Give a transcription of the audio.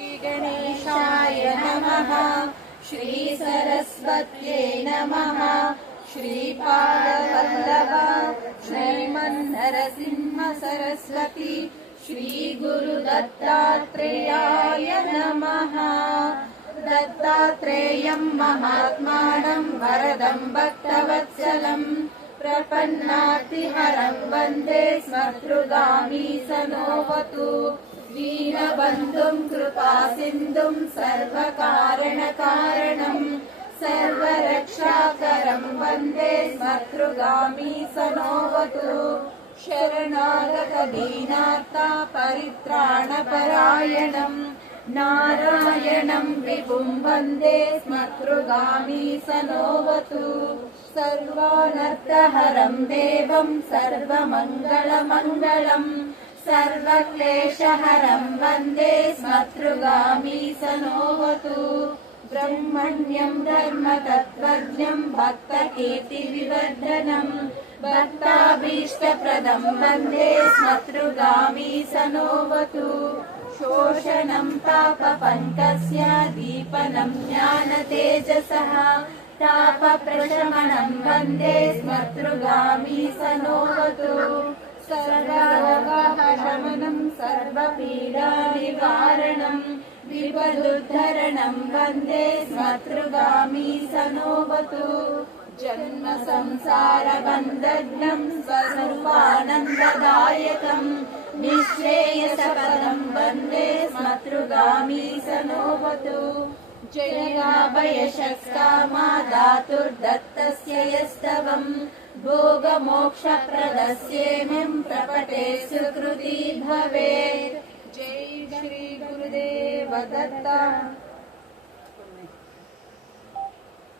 श्रीगणेशाय नमः। श्रीसरस्वत्यै नमः। श्रीपादवल्लभ श्रीमन्नरसिंह सरस्वती श्रीगुरुदत्तात्रेयाय नमः। दत्तात्रेयं महात्मानं वरदं भक्तवत्सलं प्रपन्नातिहरं वन्दे स्मर्तृगामी सनोवतु। दीनबन्धुं कृपासिन्धुं सर्वकारणकारणं सर्वरक्षाकरं वन्दे स्मर्तृगामी सनोवतु। शरणागतदीनार्ता परित्राणपरायणं नारायणं विभुं वन्दे स्मर्तृगामी सनोवतु। सर्वानर्थहरं देवं सर्वमङ्गलमङ्गलं सर्वक्लेशहरं वन्दे स्मर्तृगामी सनोवतु। ब्रह्मण्यं धर्मतत्त्वज्ञं भक्तकीर्तिविवर्धनं भक्ताभीष्टप्रदं वन्दे स्मर्तृगामी सनोवतु। शोषणं पापपङ्कस्य दीपनं ज्ञानतेजसः तापप्रशमनं वन्दे स्मर्तृगामी सनोवतु। सर्वरोगशमनं सर्वपीडानिवारणं विपदुद्धरणं वन्दे स्मर्तृगामी सनोवतु। जन्म संसारबन्धघ्नं स्वरूपानन्ददायकं निःश्रेयसपदं वन्दे स्मर्तृगामी सनोवतु। जयाभयशस्कामा धातुर्दत्तस्य यस्तवं भोगमोक्षप्रदस्येमिं प्रपटे सुकृती भवेत्। जय श्री गुरुदेव दत्त।